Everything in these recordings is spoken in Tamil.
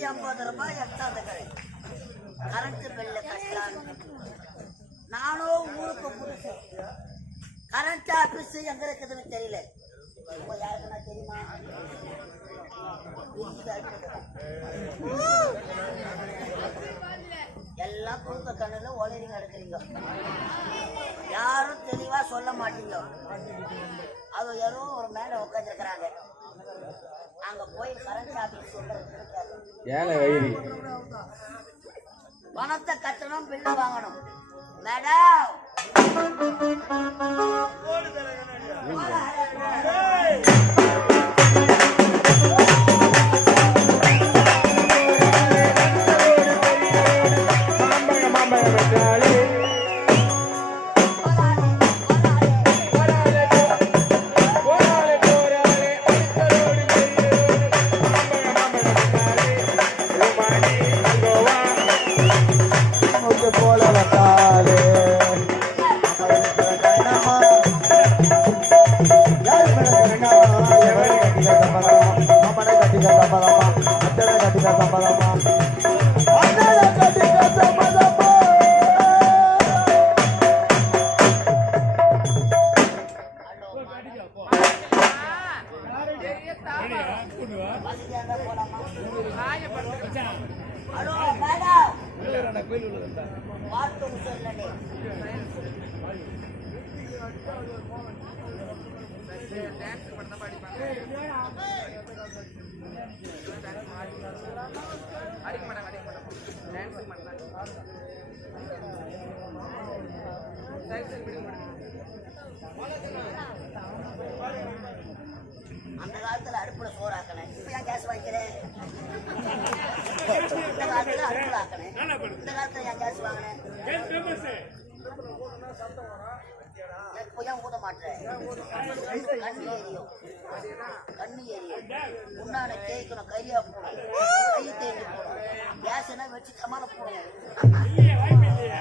250 ரூபாய் எட்டாவது கடை கரண்ட் பில்ல கட்டலாம். நானும் ஊருக்கு புதுசு. கரண்ட் ஆபீஸ் எங்க இருக்குதுன்னு தெரியல. யாருக்குன்னா தெரியுமா? எல்லாம் தூக்க கண்ணுல ஒளிரிங்க எடுக்கிறீங்க. யாரும் தெளிவா சொல்ல மாட்டீங்க. அது யாரோ ஒரு மேல உட்காந்துருக்கிறாங்க. அங்க போய் கரண்ட் ஆபீஸ் சொல்றது பணத்தை கட்டணும், பில்லு வாங்கணும். மேடம் அந்த காலத்துல அடுப்புல சோறாக்கணும். இப்ப ஏன் கேஸ் வாங்கிக்கிறேன்? இந்த காலத்துல அடுப்புல ஆக்கணும். இந்த காலத்துல ஏன் கேஸ் வாங்கினேன்? ஊத மாட்டேன். கண்ணு எரியும். உன்னான தேய்க்கணும், கரியா போடும், கை தேய்ச்சி போடும். கேஸ் என்ன வச்சு கமால போடும்.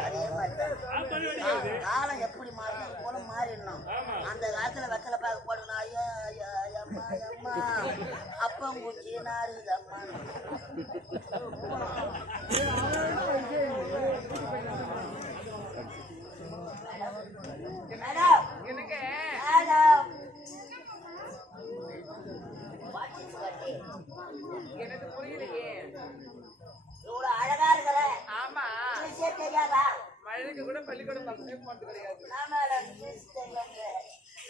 அதே மாதிரி காலம் எப்படி மாறினது போல மாறிடணும். அந்த காலத்துல வெத்தலை பாக்க போடணும். ஐயா அம்மா அம்மா அப்பங்குச்சி நாருது அம்மா. எனக்கு புரியலையே. இவ்வளவு அழகா இருக்கிற. ஆமா, தெரியாதா? மழைக்கு கூட பள்ளிக்கூடம் பக்கமே போட்டு கிடையாது.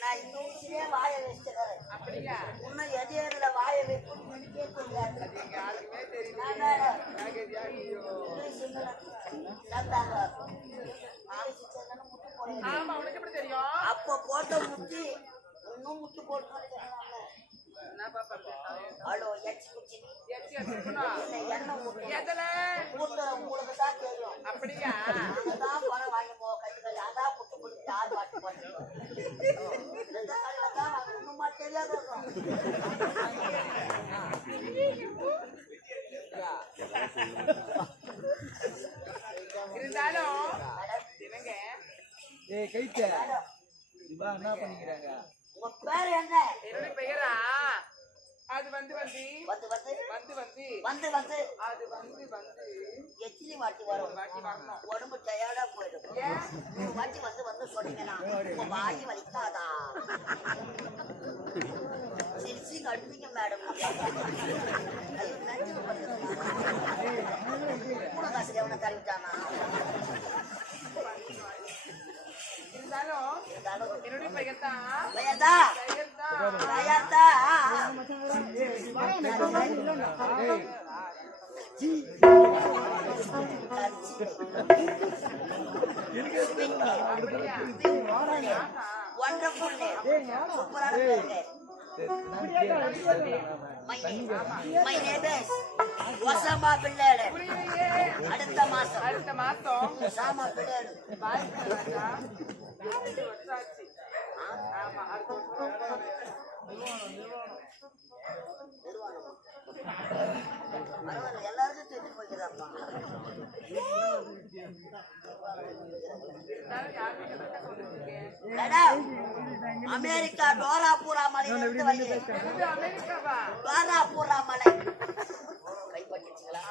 நான் இந்த ஊசிலே வாய வச்சுக்கிறேன். அப்படியா? இன்னும் எதிரில வாய வைக்கணும் எனக்கே தெரியாது. யாருக்குமே தெரியல. ஆமா, உனக்கு எப்படி தெரியும்? அப்ப போட்ட முட்டி இன்னும் முட்டு போட்டு உங்களுக்கு தான் தெரியும். அப்படியா? அதான் பணம் வாங்கி போ கட்டுக்கள். அதான் முட்டு பிடிச்சி யார் பாட்டு போட்டு தெரியாது. இருந்தாலும் என்ன பண்ணிக்கிறாங்க? உங்க பேர் என்ன? என்னுடைய பெயரா? அது வந்து வந்து வந்து வந்து வந்து வந்து வந்து வந்து அது வந்து வந்து எத்தனை வாட்டி வரும்? வாட்டி வாங்கணும். உடம்பு டயர்டா போயிடும். ஒரு வாட்டி வந்து வந்து சொன்னீங்கன்னா உங்க வாட்டி வலிக்காதா? சிரிச்சு கடுப்பீங்க மேடம். கூட காசு எவனை தருவிட்டானா? இருந்தாலும் என்னுடைய பெயர் தான். பெயர் தான் பெயர் தான். Wonderful name. சூப்பரான பேர். My name is Osama bin Laden. அடுத்த மாசம் சாமா பிள்ளைடு எல்லாருக்கும் தெரிஞ்சு போய்க்கிறாப்பா. அமெரிக்கா டோராபூரா மலையிலிருந்து வந்து டோராபூரா மலை கைப்பற்றிங்களா?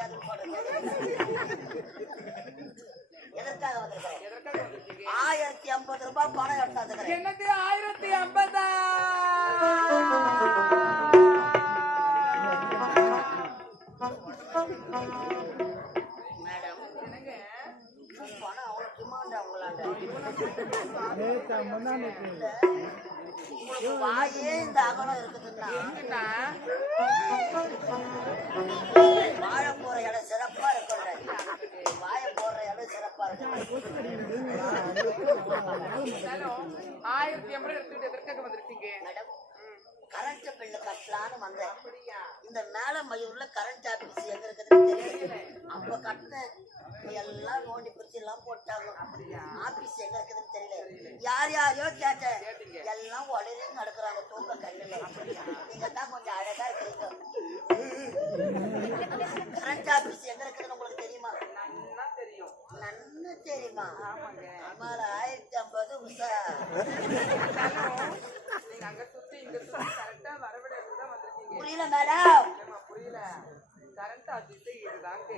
கிடைக்காதுன்னு சொல்றீங்க. எதற்காக வந்திருக்கிறேன்? எதற்காக வந்திருக்கீங்க? 1050 ரூபாய் பணம் எடுத்தாந்துக்கிறேன். என்னது 1050? மேடம் என்னங்க பணம் அவ்வளவு டிமாண்ட் அவங்களாண்ட. உங்களுக்கு வாயே இந்த அகலம் இருக்குதுன்னா என்னன்னா வாழ போற இடம் சிறப்பா இருக்கும்ல. வாய போடுற இடம் சிறப்பா இருக்கும். இருந்தாலும் 1050 எடுத்துட்டு எதற்காக வந்திருக்கீங்க? மேடம் கரண்ட் பில்லு கட்டலான்னு வந்தேன். இந்த மேல மயூர்ல கரண்ட் ஆபீஸ் எங்க இருக்குதுன்னு தெரியல. அப்ப கட்டினேன். எல்லாம் நோண்டி குறிச்சி எல்லாம் போட்டாங்க. ஆபீஸ் எங்க இருக்குதுன்னு தெரியல. யார் யாரையோ கேட்டேன். எல்லாம் உடனே நடக்கிறாங்க தூங்க கண்ணுல. நீங்க தான் கொஞ்சம் அழகா இருக்கீங்க. கரண்ட் ஆபீஸ் எங்க இருக்குதுன்னு உங்களுக்கு தெரியுமா? நல்லா தெரியும். நன்னா தெரியுமா? ஆமாங்க. ஆமால 1050 உஷா. நீங்க அங்க சுத்தி இங்க சுத்தி கரெக்டா வரவிடாது தான் வந்திருக்கீங்க. புரியல மேடம்? ஏம்மா புரியல? கரண்ட் ஆபீஸ் இதுதாங்க.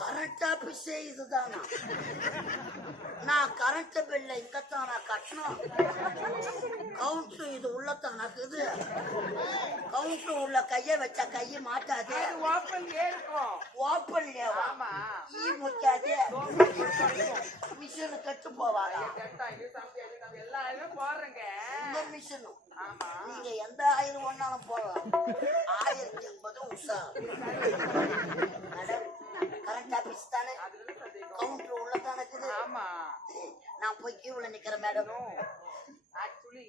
கரண்ட் ஆபீஸே இதுதானா? நான் கரண்ட் பில்ல இங்கத்தான் நான் கட்டணும். கவுண்டர் இது உள்ளத்தான் இருக்குது. கவுண்டர் உள்ள கைய வச்சா கைய மாட்டாது. அது ஓப்பன்லயே இருக்கும். ஓப்பன்லயேவா? ஆமா. ஈ முக்காது. மிஷின் கட்டு போவாங்க. கரெக்டா இது சாப்பிட்டு நம்ம எல்லா ஆயிலும் போடுறேங்க. இந்த மிஷினும் ஆமா. நீங்க எந்த 1000 ஒன்னாலும் போடலாம். 1050 உஷா. மேடம் கரண்ட் ஆபீஸ் தானே? அதுல சந்தேகம். கவுண்டர் உள்ளதானே இருக்குது. ஆமா. நான் போய் கியூல நிக்கிறேன் மேடம். ஆக்சுவலி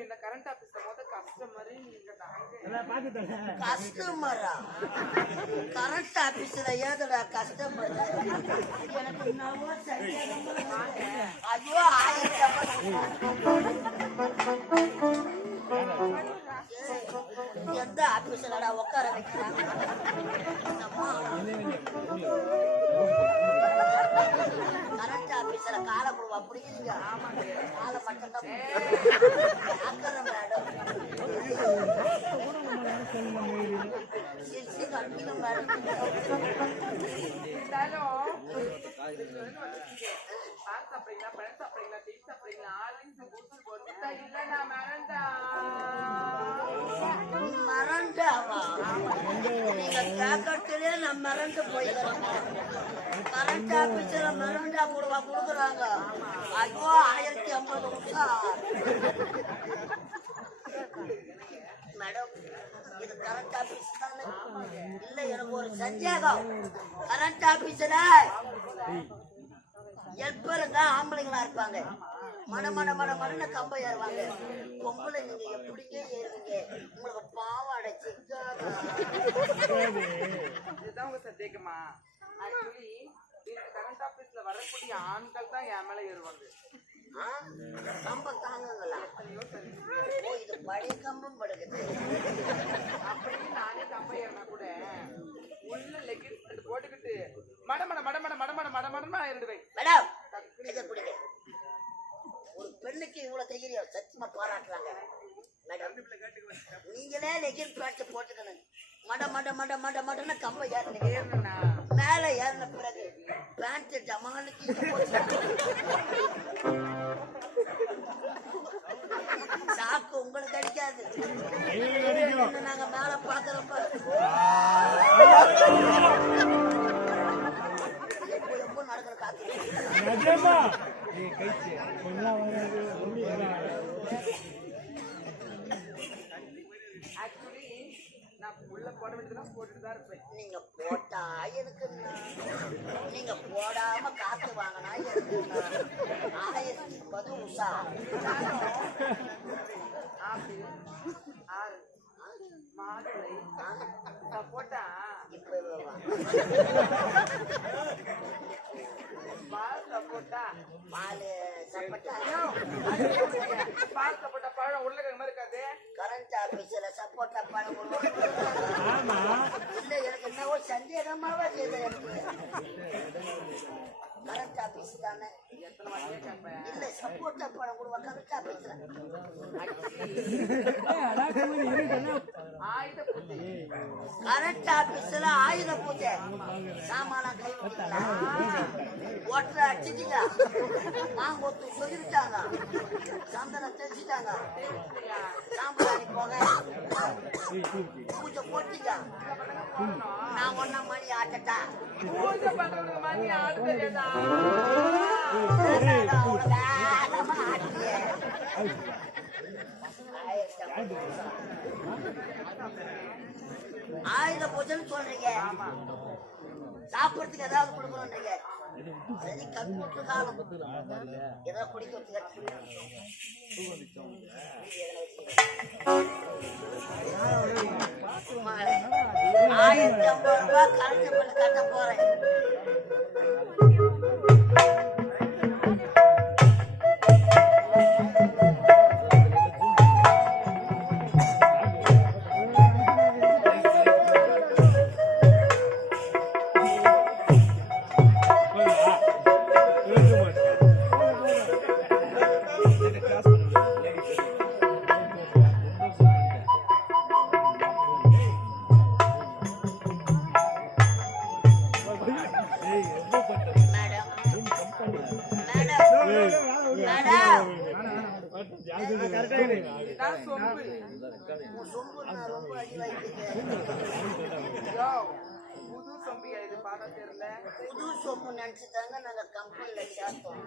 இந்த கரண்ட் ஆபீஸ்ல மொத கஸ்டமர் நீங்க தாங்க. கஸ்டமரா? கரண்ட் ஆபீஸ்ல ஏதடா கஸ்டமர்? எனக்கு என்னவோ சரியா ஐயோ 1050 எந்த ஆபீஸ்லடா உட்கார வைக்கிறாங்க? கரண்ட் ஆபீஸ்ல காலை கொடுவா பிடிக்கிறீங்க. காலை மட்டும் தான் மேடம். சிரிச்சு கட்டிங்க மேடம். இருந்தாலும் பால் சாப்பிடுறீங்களா, பழம் சாப்பிடுறீங்களா, டீ சாப்பிடுறீங்களா, ஆரஞ்சு பூசல் போட்டு இல்ல நான் மறந்தாவா? நீங்க கேட்கறதுலயே நான் மறந்து போயிடுறேன். கரண்ட் ஆபீஸ்ல மறந்தா கொடுவா கொடுக்குறாங்க. ஐயோ 1050 ரூபா. மேடம் இது கரண்ட் ஆபீஸ் தானே? இல்ல எனக்கு ஒரு சந்தேகம். கரண்ட் ஆபீஸ்ல ஹெல்ப்பருங்க ஆம்பளைங்களா இருப்பாங்க. மடன்னு கம்ப ஏறுவாங்க. பொம்பளை நீங்க எப்படிங்க ஏறுவீங்க? உங்களுக்கு பாவாடை இதுதான் உங்க சந்தேகமா? ஆக்சுவலி இந்த கரண்ட் ஆபீஸ்ல வரக்கூடிய ஆண்கள் தான் என் மேல ஏறுவாங்க. கம்ப தாங்குங்களா? ஓ இது பழைய கம்பம் படுக்குது. அப்படியே நானே கம்ப ஏறினா கூட உள்ள லெகின்ஸ் போட்டுக்கிட்டு மடமடமா ஏறிடுவேன். மேடம் இதை பிடிங்க. ஒரு பெண்ணுக்கு இவ்வளவு தைரியம் சத்தியமா பாராட்டுறாங்க மேடம். நீங்களே லெகின் பேண்ட் போட்டுக்கணும். மடன்னு கம்ப ஏறினீங்க. ஏறினா மேல ஏறின பிறகு பேண்ட் ஜமானுக்கு சாக்கு உங்களுக்கு அடிக்காது. நாங்க மேல பாக்குறப்ப எப்போ நடக்கிற காத்து. ஆக்சுவலி நான் உள்ள போட வேண்டியதுதான் போட்டுட்டு தான் இருப்பேன். நீங்க போட்டா எனக்கு நீங்க போடாம காத்து வாங்கினா எனக்கு 1050 உஷா. ஆப்பிள், ஆரஞ்சு, மாதுளை, சப்போட்டா, இப்ப பால் சப்போட்டா, பால் சப்பட்டா. பால் சப்போட்டா பழம் உருளைக்கிழங்கு மாதிரி இருக்காது. கரண்ட் ஆபீஸ்ல சப்போட்டா பழம் இல்ல எனக்கு என்னவோ சந்தேகமாவா செய்யுது. எனக்கு கரண்ட் ஆபீஸ் தானே? எத்தனை வாட்டியே கேட்பேன். இல்ல சப்போட்டா பழம் கொடுவா கரண்ட் ஆபீஸ்ல. கரண்ட் ஆபீஸ்ல ஆயுத பூஜை சாமான கை ஒற்றை அடிச்சிட்டீங்க, மாங்கொத்து சொல்லிட்டாங்க, சந்தனம் தெளிச்சிட்டாங்க, சாம்பிராணி போக பூஜை போட்டீங்க. நான் 1 மணி ஆட்டட்டா பூஜை பண்றதுக்கு மணி ஆடு தெரியாதா? ஆயுத பூஜைன்னு சொல்றீங்க, சாப்பிடறதுக்கு ஏதாவது கொடுக்கணும்ன்றீங்க. சரி, கம்ப்யூட்டர் காலம் ஏதாவது குடிக்கிறதுக்கு 1050 ரூபாய் கரண்ட் பில் கட்ட போறேன். புது சொம்பியா இது பார்த்தா தெரியல. புது சொம்பு நினைச்சுதாங்க நாங்க கம்பெனில சேர்த்தோம்.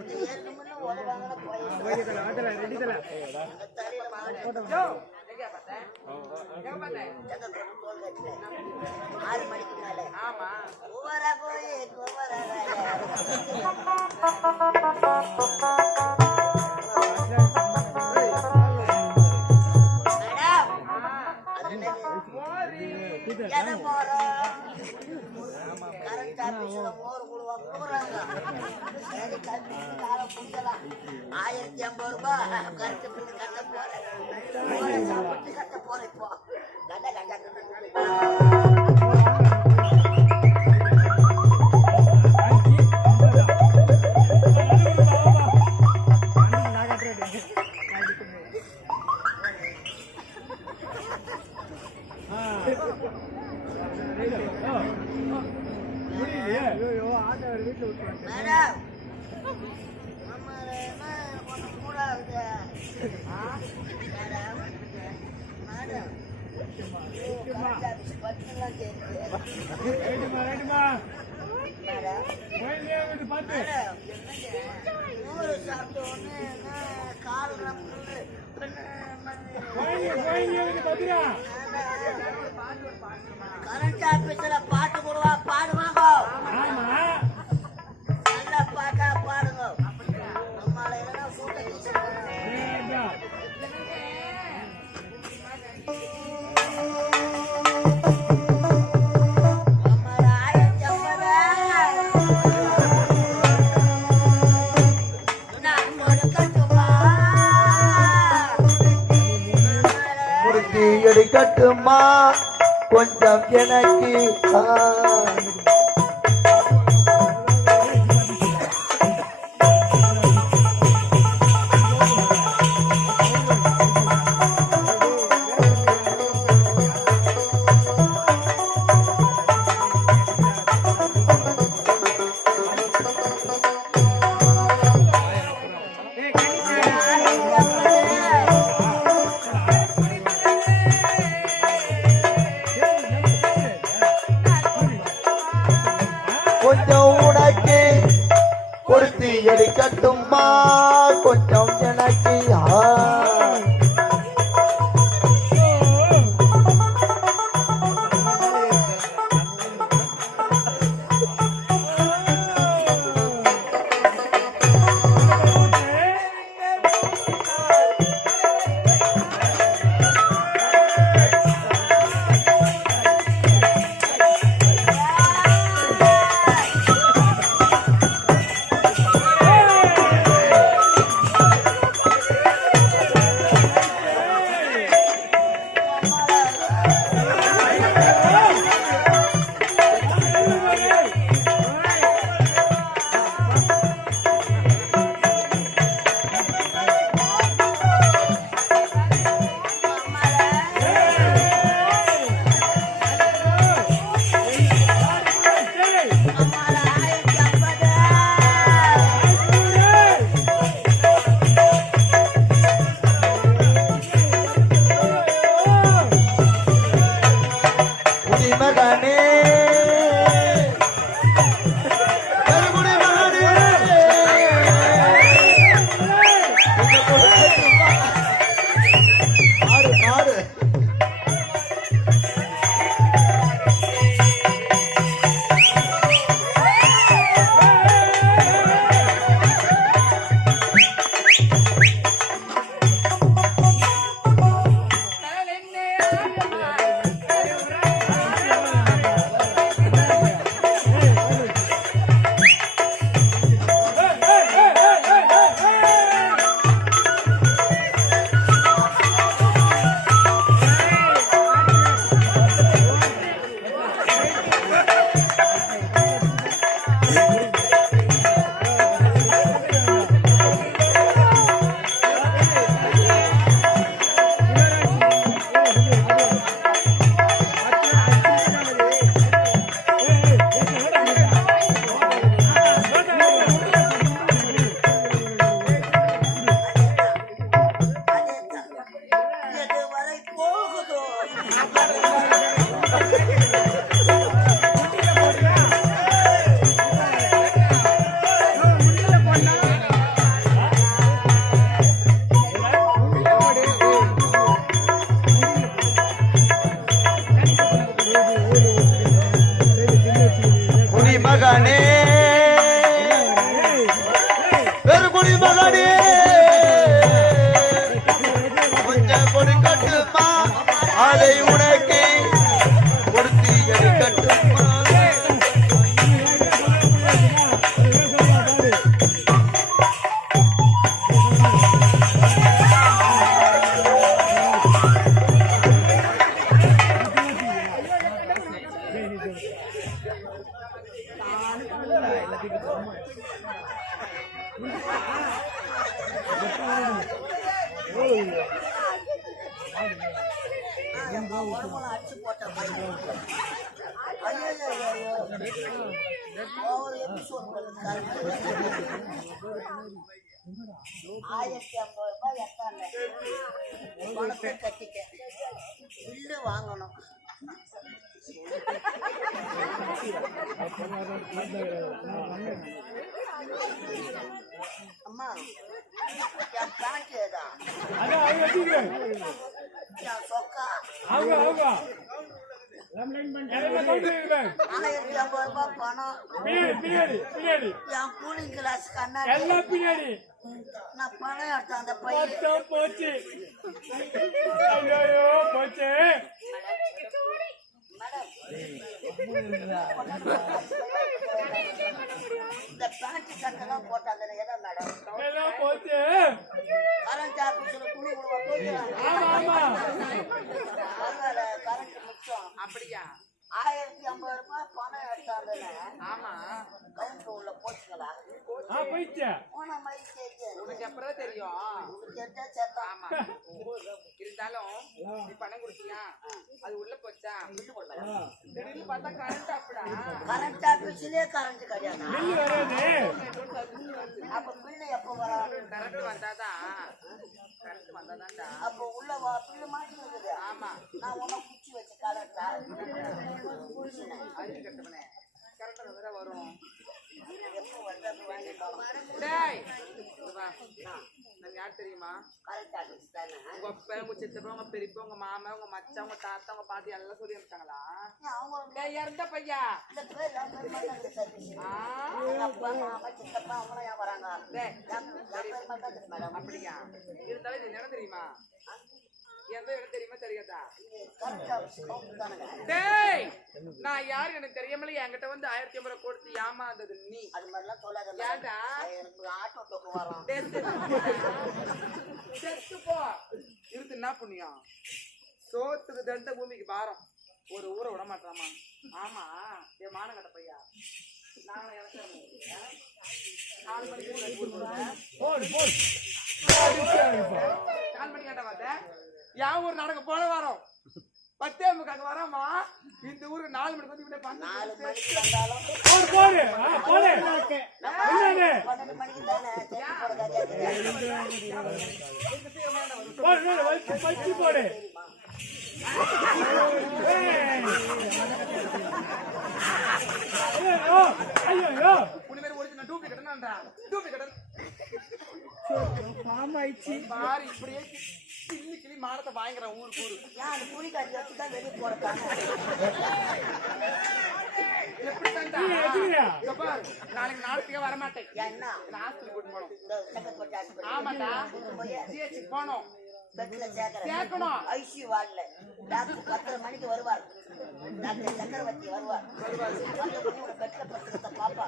இது ஏற்கனவே உதவாங்க யோ, எங்க பார்த்தேன்? எங்க பார்த்தேன்? 6 மணிக்கு மேல. ஆமா. கோவரா கோயி கோவரா கரண்ட் ஆபீஸ்ல மோர் கொடுக்குறாங்க. 1050 ரூபாய் கரண்ட் பில் கட்ட போறேன். சாப்பிட்டு கட்ட போறேன். இப்போ மேடம் கொஞ்சம் கூட இருக்கு. மேடம் மேடம் கரண்ட் ஆபீஸ் பத்திலாம் கேட்குது. ஊரு சாப்பிட்ட உடனே கால் ரம்பு கரண்ட் ஆபீஸ்ல பாட்டு கொடுவா பாடுவாங்க. நல்ல பாட்டா பாடுங்க. நம்மளால எதனா சூட்ட எடுக்கட்டுமா கொஞ்சம் எனக்கு உடம்புல அடிச்சு போட்ட பையன். ஐயோ, ஒவ்வொரு எபிசோட் 1050 ரூபாய் எத்தாங்க பணத்தை கட்டிக்க பில்லு வாங்கணும். அம்மா என் பேண்ட் ஏதா என் சொக்கா 1050 ரூபாய் பணம் என் கூலிங் கிளாஸ் கண்ணாடி நான் பணம் எடுத்தேன் அந்த பையன் போச்சு போச்சு இந்த பேண்ட் சட்டெல்லாம் போட்டாங்க எதா மேடம் போச்சு கரண்ட் ஆபீஸ்ல துணி பரவாயில்ல கரண்ட் மிச்சம். அப்படியா 1050 ரூபாய் பணம் எடுத்தாங்க. ஆமா கவுண்டர் உள்ள போச்சுங்களா போயிடுச்சு போன மாதிரி கேட்டு உனக்கு எப்பதான் தெரியும் கேட்டா சேர்த்தா ஆமா இருந்தாலும் நீ பணம் கொடுத்தியா அது உள்ள போச்சா திடீர்னு பார்த்தா கரண்ட் அப்படா கரண்ட் ஆபீஸ்லயே கரண்ட் கிடையாது. அப்ப பில்லு எப்ப வர கரண்ட் வந்தாதான்டா அப்ப உள்ள பில்லு மாட்டி இருக்குது. ஆமா நான் உன்ன குச்சி வச்சு கலட்டா அறிவு கட்டவனே கரண்ட் வேற வரும் எப்போ வந்து அப்ப வாங்கிட்டோம். டேய் வா நான் யார் தெரியுமா கரண்ட் ஆபீஸ் தானே. உங்க அப்பா உங்க சித்தப்பா உங்க பெரியப்பா உங்க மாமா உங்க மச்சான் உங்க தாத்தா உங்க பாட்டி எல்லாம் சொல்லி இருக்காங்களா அவங்க டேய் இறந்த பையா இந்த பேர் சர்வீஸ் அப்பா மாமா சித்தப்பா அவங்க ஏன் வராங்க மேடம். அப்படியா இருந்தாலும் இது என்ன தெரியுமா எந்த இடம் தெரியுமா தெரியாதா கரண்ட் ஆபீஸ் கவுண்டர் தானே. டேய் நான் யாரு எனக்கு தெரியாமல என்கிட்ட வந்து 1050 ரூபாய் கொடுத்து ஏமாந்தது நீ அது மாதிரிலாம் சொல்லாத. ஏன்டா எனக்கு ஆட்டோ தொக்கு வரும். செத்து போ இருக்கு என்ன புண்ணியம் சோத்துக்கு தண்ட பூமிக்கு பாரம் ஒரு ஊரை விட மாட்டாமா. ஆமா என் மானங்கட்ட பையா நானும் இறக்கிறேன் 4 மணிக்கு ஊர் 4 மணி கேட்ட பார்த்தேன் என் ஊர் நடக்க போன வாரம் 10 அங்க வராமா இந்த ஊருக்கு 4 மணிக்கு வந்து 4 மணிக்கு வந்தாலும் 12 மணிக்கு தானே போடு உனிமேல் ஒரிஜினல் நான் டூபி கட்டணும்டா டூபி கட்டணும் பாரு இப்படியே கிள்ளி கிள்ளி மானத்தை வாங்குறேன் ஊருக்கு ஊரு அந்த துணி காட்சி வச்சு தான் வெளியே போறதாங்க. நாளைக்கு நாளைக்கே வரமாட்டேன் என்ன ஹாஸ்பிட்டல் கூட்டு போனோம் இந்த செங்கல்பட்டு ஆஸ்பத்திரி ஆமாடா போய் ஜிஹெச் போனோம் பெட்ல சேர்க்கறேன். சேர்க்கணும் ஐசியூ வார்டுல டாக்டர் 10 மணிக்கு வருவார். டாக்டர் சக்கரவர்த்தி வருவார். வந்து பெட்ல படுத்துறத பாப்பா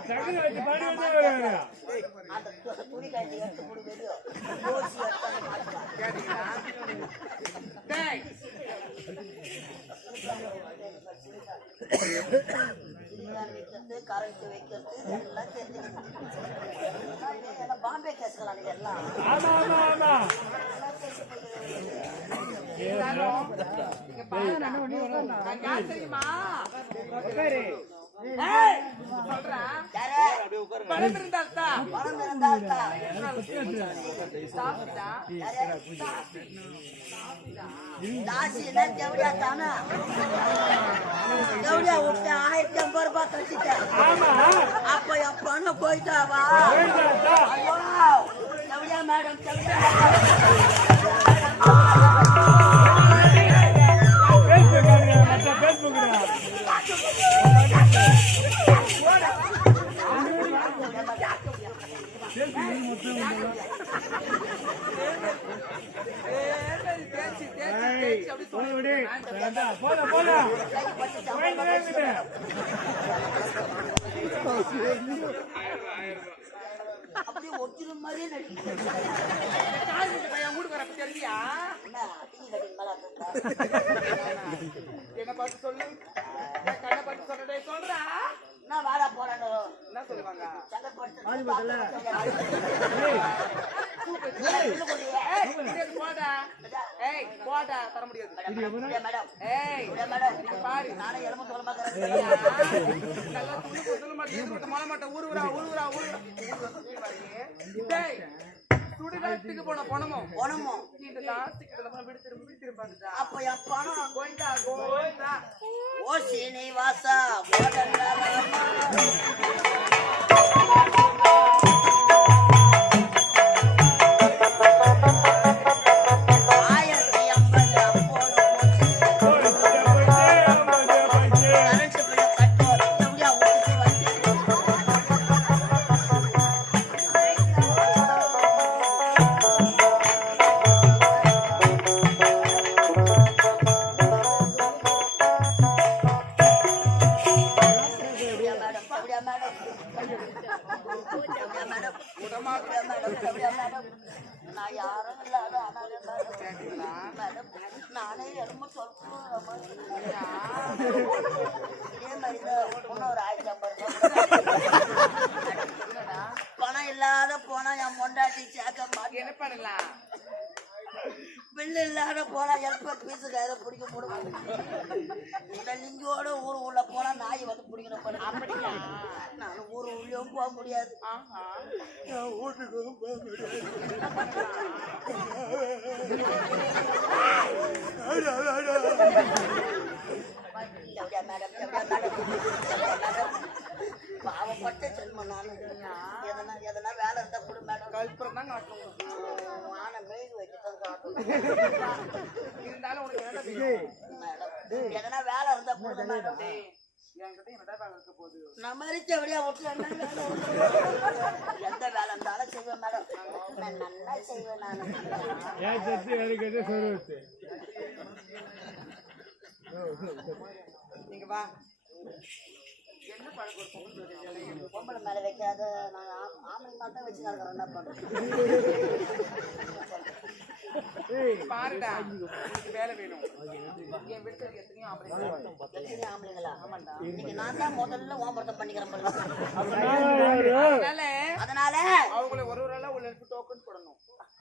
அந்த துணி காட்சி எடுத்து கொடுக்குது ஓசி எடுத்து மாட்டுவார். கேட்டீங்களா டேய் வைக்கிறது கரண்ட் வைக்கிறது எல்லாம் தெரிஞ்சுக்கணும். பாம்பே கேஸ்கலாம் எல்லாம் தெரியுமா பணம் இருந்தால்தான் ஜவுடியா தானா ஜவுடியா விட்டு 1050 ரூபாய் கட்டிட்டேன். அப்ப என் பொண்ணு போயிட்டாவா ஜவுடியா மேடம் அப்படியே ஒட்டின மாதிரியே நடிக்கிறேன். என்ன பார்த்து சொல்லு கண்ணை பார்த்து சொல்றே சொல்றா நான் வாடா போறானோ என்ன சொல்லுவாங்க செங்கல்பட்டு போடா ஏய் போடா தர முடியாது. மேடம் ஏய் மேடம் பாரு நானே எலும்பு சொல்ல மாட்டேன். நல்லா துணி சொல்ல மாட்டேன். மொள மாட்டேன். ஊருவரா. டேய் சுடுகாட்டுக்கு போன பணமும் இந்த தாசிக்கிட்ட வீடு திரும்பி வந்துட்டா. அப்ப என் பணம் கோயிந்தா ஓ சீனிவாசா கோதண்டா நான் யாரும் இல்லாத நானே எலும்பு சொல்றேன். இதே மாதிரிதான் இன்னொரு 1500 பணம் இல்லாத போனா என் பொண்டாட்டி சேர்க்க மாட்டேன். என்ன பண்ணலாம்? பில்லு இல்லாத போனா ஹெல்பர் பீஸு கையில பிடிக்க முடியும். இந்த லிங்கோட ஊர் உள்ள போனா நாய் வந்து பிடிக்கணும். அப்படியா? நான் ஊர் உள்ளேயும் போக முடியாது, என் வீட்டுக்கும் போக முடியாது. பாவப்பட்ட செல்வம் நான். எதனா வேலை இருந்தா கூட மேடம் கல்புரம் தான் காட்டணும். மெழுகு வச்சுதான் காட்டணும். இருந்தாலும் உனக்கு மேடம் எதனா வேலை இருந்தா கூட மேடம் என்கிட்ட என்னடா வேலை இருக்க போகுது? நான் மறிச்சபடியா விட்டு எந்த வேலை இருந்தாலும் செய்வேன் மேடம். நான் நல்லா செய்வேன். நான் நீங்க வா. என்ன பழக்கம்? பொம்பளை மேல வைக்காத. நான் ஆம்பளை மேல தான் வச்சு நடக்கிறேன். என்ன பண்றேன்? பாருடா, வேலை வேணும். என் வீட்டுல எத்தனையோ ஆம்பளைங்களா? இன்னைக்கு நான் தான் முதல்ல ஓம்பரத்தம் பண்ணிக்கிறேன். அதனால அவங்கள ஒரு உள்ள டோக்கன் போடணும்.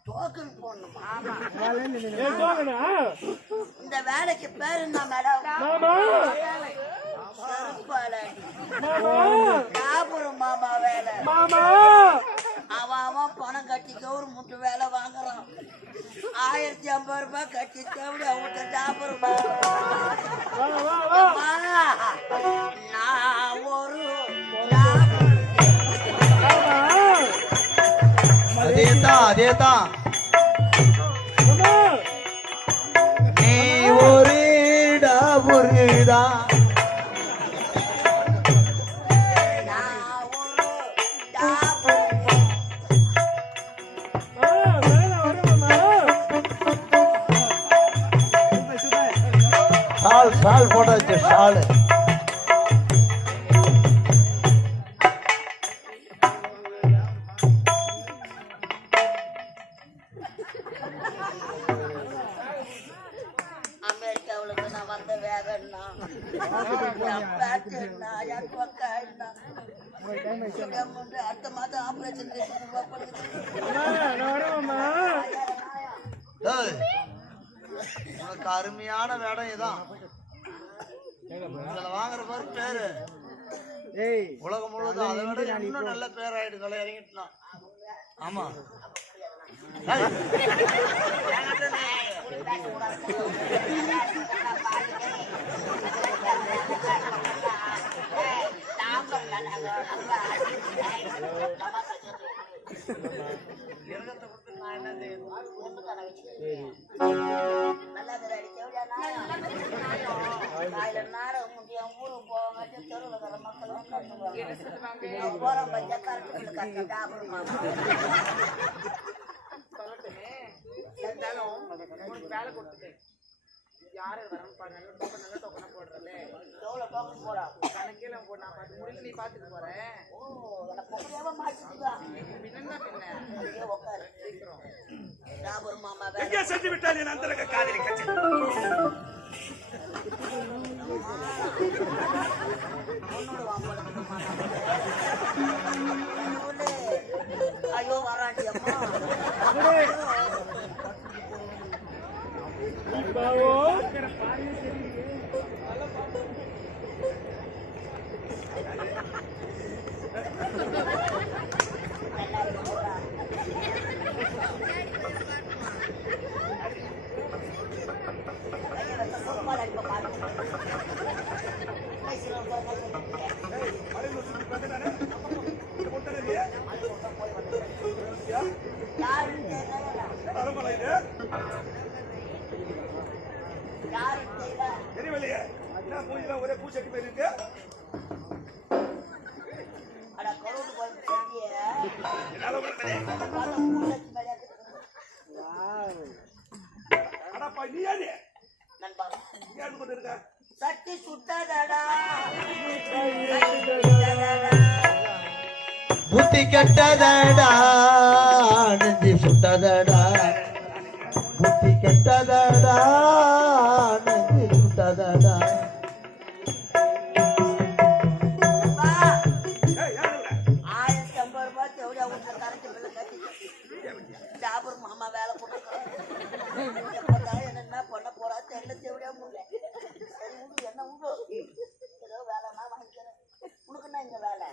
டோக்கன் போடணும். ஆமா. இந்த வேலைக்கு பேர் என்ன மேடம்? மாமா வேலை. அவன் பணம் கட்டி கவுரு முட்டு வேலை வாங்குறான். 1050 ரூபாய் கட்டி தேவடி அவங்க சாப்பிடுமா? நான் ஒரு அதேதான் நீ ஒரு டாபுருதான். ஷால் போட்டாச்சு. ஷாலு அமெரிக்காவுக்கு நான் வந்த வேகன்னா அடுத்த மாதம் ஆபரேஷன் உனக்கு அருமையான வேடம் இதான். இதுல வாங்குற பாரு பேரு உலகம் முழுவதும் அதை விட இன்னும் நல்ல பேர் ஆயிடுங்களே. இறங்கிட்டுனா ஆமா. வேலை கொடுத்துட்டேன். யாரு வரணும் பாருங்க. நல்ல டோக்கனா போடுறல. எவ்வளவு டோக்கன் போடா? கணக்கீழ போ. நான் பார்த்து முடிச்சு நீ பாத்துட்டு போறேன். ஓ எனக்கு பொம்பளையாவ மாட்டிடுடா. பின்ன ஐயோ உட்காரு. சீக்கிரம். ராபர் மாமா வேலை. எங்க செஞ்சு விட்டால் என் அந்தரங்க காதலி கட்சி. உன்னோட வாம்பல. ஐயோ வராண்டி அம்மா. தெரியவில்லையே என்ன மூஞ்சில ஒரே பூச்சட்டி போய் இருக்கு. என்னால உணர்ந்ததே. அடப்பா நீ யாரு? நீ யாரு கொண்டு இருக்க? சட்டி சுட்டாதடா புத்தி கெட்டதடா நெஞ்சி சுட்டதடா புத்தி கெட்டதடா நெஞ்சி சுட்டதடா ஏய் யாரு இவரு? 1050 ரூபாய் எவ்வளோ வீட்டுல கரண்ட் பில்லு கட்டி ஜாபர் மாமா வேலை போட்டுருக்கான் என்ன பண்ண போறா தெரியல தேவையா முடியல சரி விடு என்ன விடு ஏதோ வேலைன்னா வாங்கிக்கிறேன் உனக்குன்னா இங்க வேலை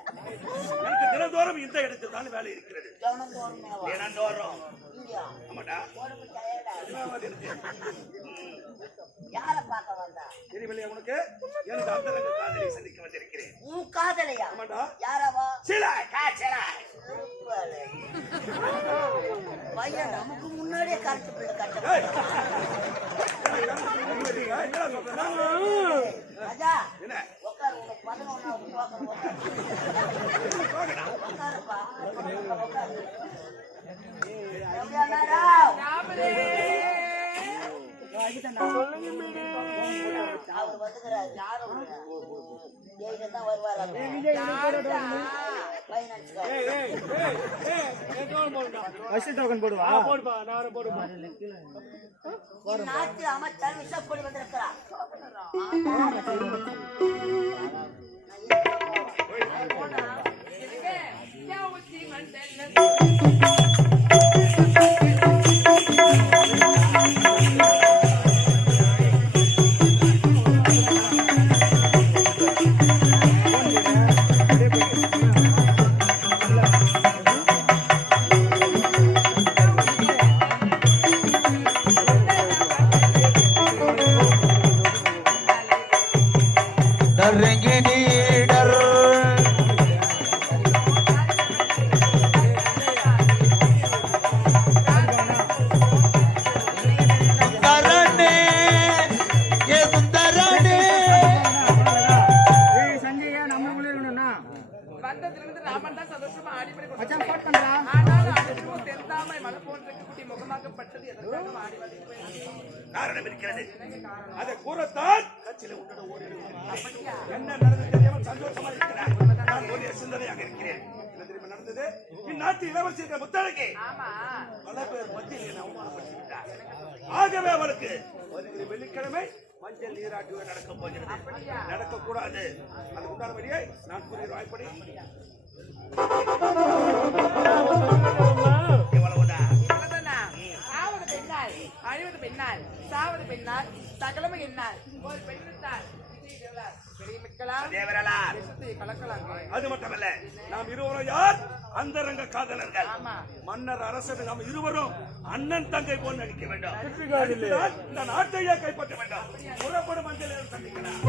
எனக்கு தினந்தோறும் இந்த இடத்தில் தான் வேலை இருக்கிறது. கவனம் தோணுமேவா தினந்தோறும் இங்கயா ஆமாடா. உடம்பு டயர்டா என்ன மாதிரி இருக்கு? யாரை பார்க்க வந்தா தெரியவில்லையா உனக்கு? எனது அந்தரங்க காதலை சந்திக்க வந்திருக்கிறேன். உன் காதலையா ஆமாடா. யாராவா சிலா காச்சலா. திருப்பாளே. பையன் நமக்கு முன்னாடியே கரண்ட் பில்லு கட்ட ஏய். என்னடா சொல்றேன்னா? ராஜா என்ன? உட்காரு உனக்கு 11வது போகடா. உட்காருப்பா உட்காரு எப்படியா மேடம் அவர் வந்துக்கிறார் யாரும் தான் வருவார் நாட்டு அமைச்சர் விஷப்படி வந்திருக்கிறார் காரணம் இருக்கிறது. அதை கூறத்தான் கட்சியில உன்னோட ஓடிடுவேன். என்ன நடந்தது தெரியாமல் சந்தோஷமா இருக்கிறார். நான் ஒரே சிந்தனையாக இருக்கிறேன். என்ன தெரியுமா நடந்தது? இந்நாட்டு இளவரசி முத்தழகி பல பேர் மத்தியில் என்னை அவமானப்படுத்திவிட்டார். ஆகவே அவளுக்கு வருகிற வெள்ளிக்கிழமை மஞ்சள் நீராட்டுவே நடக்க போகிறது. நடக்கக்கூடாது. அதுக்கு உண்டான வழியை நான் கூறிய வாய்ப்படி அழிவது பெண்ணால் சாவது பெண்ணால் சகலம என்னால் ஒரு பெண்ணால் அது மட்டுமல்ல, நாம் இருவரும் யார்? அந்தரங்க காதலர்கள். மன்னர் அரசர் நாம் இருவரும் அண்ணன் தங்கை போல் நடிக்க வேண்டும். இந்த நாட்டையே கைப்பற்ற வேண்டும். புறப்படும் மஞ்சள் சந்திக்கலாம்.